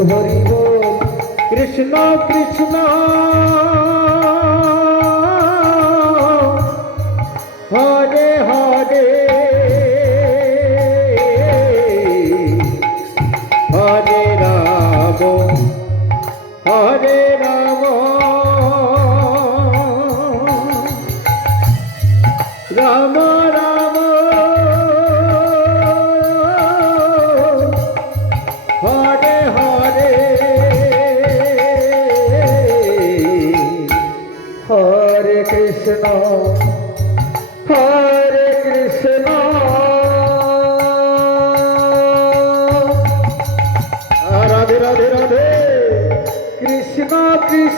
Hari Hari বল Krishna Krishna. Hare Hare. হরে Ram হরে Ram.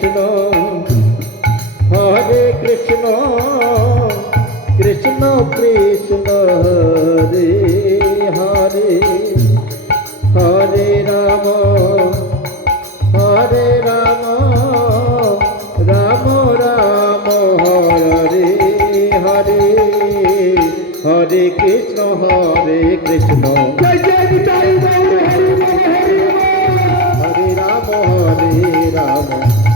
Krishna. হরে Krishna Krishna Krishna Hare Hare. হরে Ram হরে Ram Ram Ram Hare Hare. হরে Krishna হরে Krishna. জয় জয় বল। হরে Ram হরে Ram.